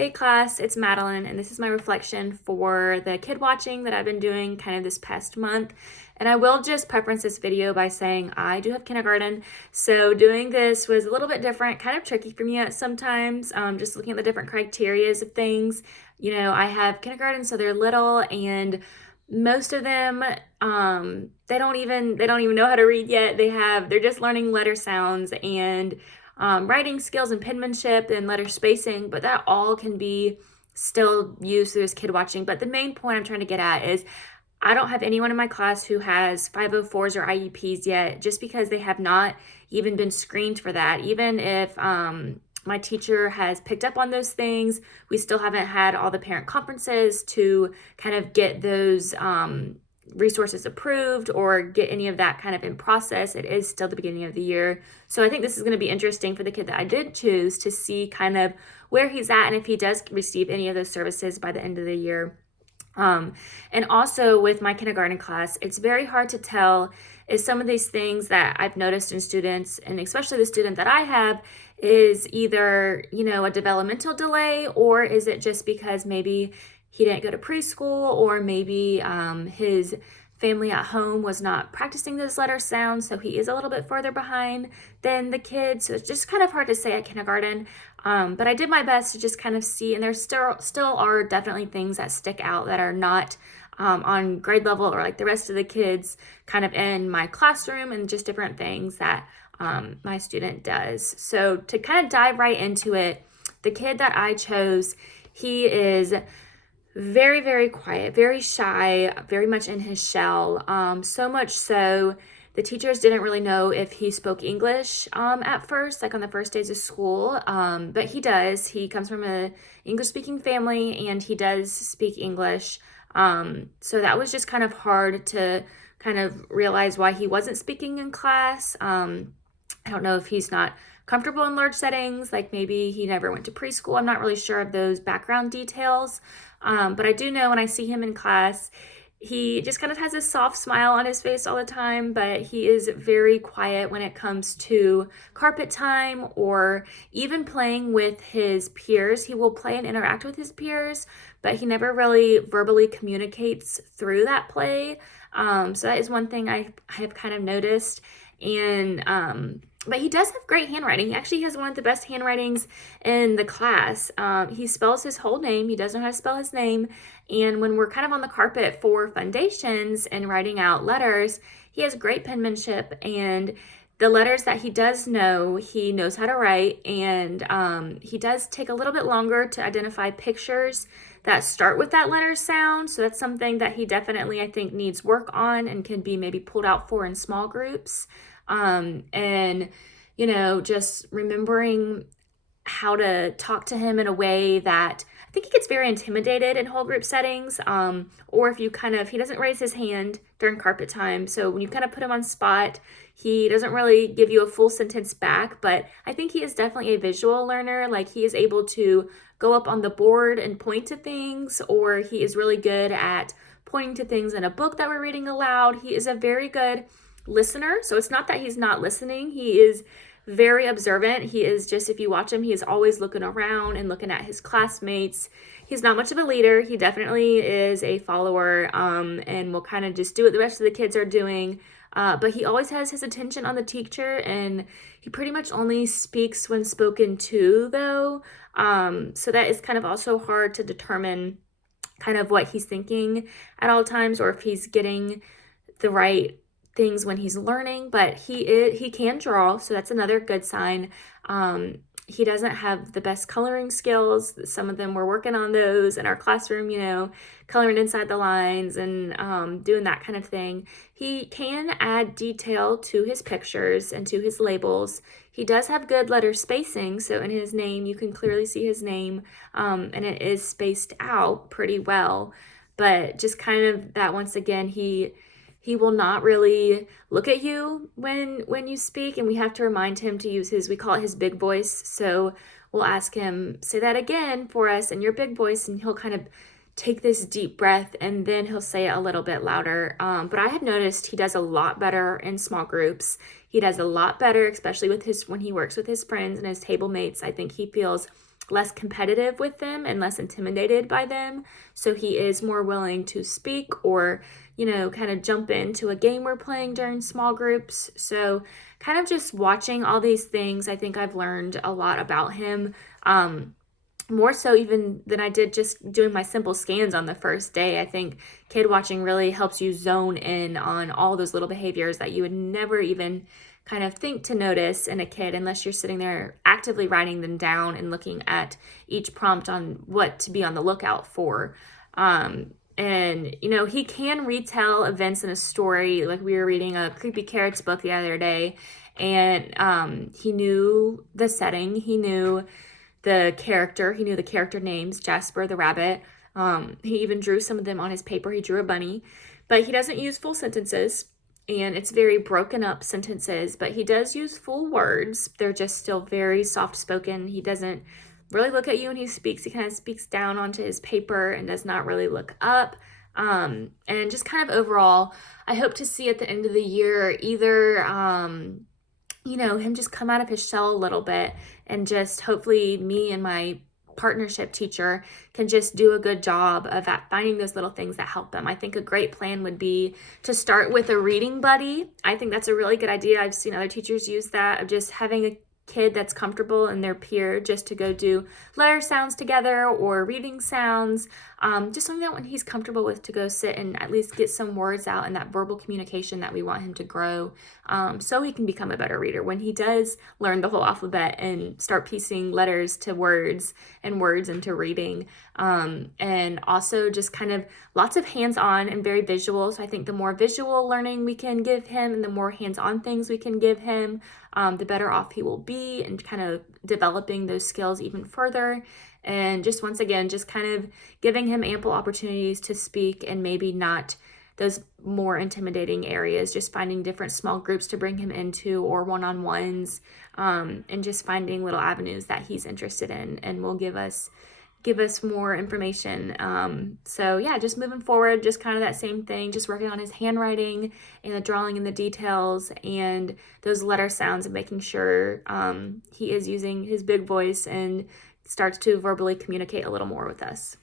Hey class, it's Madeline, and this is my reflection for the kid watching that I've been doing kind of this past month. And I will just preference this video by saying I do have kindergarten, so doing this was a little bit different, kind of tricky for me at sometimes, just looking at the different criterias of things. You know, I have kindergarten, so they're little, and most of them, they don't even know how to read yet. They're just learning letter sounds and writing skills and penmanship and letter spacing, but that all can be still used through this kid watching. But the main point I'm trying to get at is I don't have anyone in my class who has 504s or IEPs yet, just because they have not even been screened for that. Even if my teacher has picked up on those things, we still haven't had all the parent conferences to kind of get those resources approved or get any of that kind of in process. It is still the beginning of the year. So I think this is going to be interesting for the kid that I did choose to see kind of where he's at and if he does receive any of those services by the end of the year. And also with my kindergarten class, it's very hard to tell if some of these things that I've noticed in students, and especially the student that I have, is either, you know, a developmental delay, or is it just because maybe he didn't go to preschool, or maybe his family at home was not practicing those letter sounds, so he is a little bit further behind than the kids. So it's just kind of hard to say at kindergarten. But I did my best to just kind of see, and there still are definitely things that stick out that are not on grade level or like the rest of the kids kind of in my classroom, and just different things that my student does. So to kind of dive right into it, the kid that I chose, he is very, very quiet, very shy, very much in his shell. So much so the teachers didn't really know if he spoke English at first, like on the first days of school. But he does. He comes from a English-speaking family, and he does speak English. So that was just kind of hard to kind of realize why he wasn't speaking in class. I don't know if he's not comfortable in large settings, like maybe he never went to preschool. I'm not really sure of those background details. But I do know when I see him in class, he just kind of has a soft smile on his face all the time, but he is very quiet when it comes to carpet time or even playing with his peers. He will play and interact with his peers, but he never really verbally communicates through that play. So that is one thing I have kind of noticed. And but he does have great handwriting. He actually has one of the best handwritings in the class. He spells his whole name. He does know how to spell his name. And when we're kind of on the carpet for foundations and writing out letters, he has great penmanship. And the letters that he does know, he knows how to write. And he does take a little bit longer to identify pictures that start with that letter sound. So that's something that he definitely, I think, needs work on and can be maybe pulled out for in small groups. And, you know, just remembering how to talk to him in a way that I think he gets very intimidated in whole group settings. Or if he doesn't raise his hand during carpet time. So when you kind of put him on spot, he doesn't really give you a full sentence back, but I think he is definitely a visual learner. Like he is able to go up on the board and point to things, or he is really good at pointing to things in a book that we're reading aloud. He is a very good listener. So it's not that he's not listening. He is very observant. He is just, if you watch him, he is always looking around and looking at his classmates. He's not much of a leader. He definitely is a follower, and will kind of just do what the rest of the kids are doing. But he always has his attention on the teacher, and he pretty much only speaks when spoken to, though. So that is kind of also hard to determine kind of what he's thinking at all times, or if he's getting the right things when he's learning. But he can draw, so that's another good sign. He doesn't have the best coloring skills. Some of them, we're working on those in our classroom, you know, coloring inside the lines and doing that kind of thing. He can add detail to his pictures and to his labels. He does have good letter spacing, so in his name you can clearly see his name, and it is spaced out pretty well. But just kind of that, once again, he will not really look at you when you speak, and we have to remind him to use we call it his big voice. So we'll ask him, say that again for us in your big voice, and he'll kind of take this deep breath, and then he'll say it a little bit louder. But I have noticed he does a lot better in small groups. He does a lot better, especially with when he works with his friends and his table mates. I think he feels less competitive with them and less intimidated by them. So he is more willing to speak or, kind of jump into a game we're playing during small groups. So kind of just watching all these things, I think I've learned a lot about him. More so even than I did just doing my simple scans on the first day. I think kid watching really helps you zone in on all those little behaviors that you would never even kind of think to notice in a kid unless you're sitting there actively writing them down and looking at each prompt on what to be on the lookout for. And, he can retell events in a story. Like we were reading a Creepy Carrots book the other day, and he knew the setting. He knew the character. He knew the character names, Jasper the rabbit. He even drew some of them on his paper. He drew a bunny. But he doesn't use full sentences, and it's very broken up sentences, but he does use full words. They're just still very soft-spoken. He doesn't really look at you when he speaks. He kind of speaks down onto his paper and does not really look up. And just kind of overall, I hope to see at the end of the year either him just come out of his shell a little bit, and just hopefully me and my partnership teacher can just do a good job of finding those little things that help them. I think a great plan would be to start with a reading buddy. I think that's a really good idea. I've seen other teachers use that, of just having a kid that's comfortable in their peer just to go do letter sounds together or reading sounds, just something that when he's comfortable with, to go sit and at least get some words out in that verbal communication that we want him to grow, so he can become a better reader when he does learn the whole alphabet and start piecing letters to words and words into reading. And also just kind of lots of hands-on and very visual. So I think the more visual learning we can give him and the more hands-on things we can give him, the better off he will be, and kind of developing those skills even further. And just once again, just kind of giving him ample opportunities to speak, and maybe not those more intimidating areas, just finding different small groups to bring him into, or one-on-ones, and just finding little avenues that he's interested in and will give us more information. So yeah, just moving forward, just kind of that same thing, just working on his handwriting and the drawing and the details and those letter sounds, and making sure he is using his big voice and starts to verbally communicate a little more with us.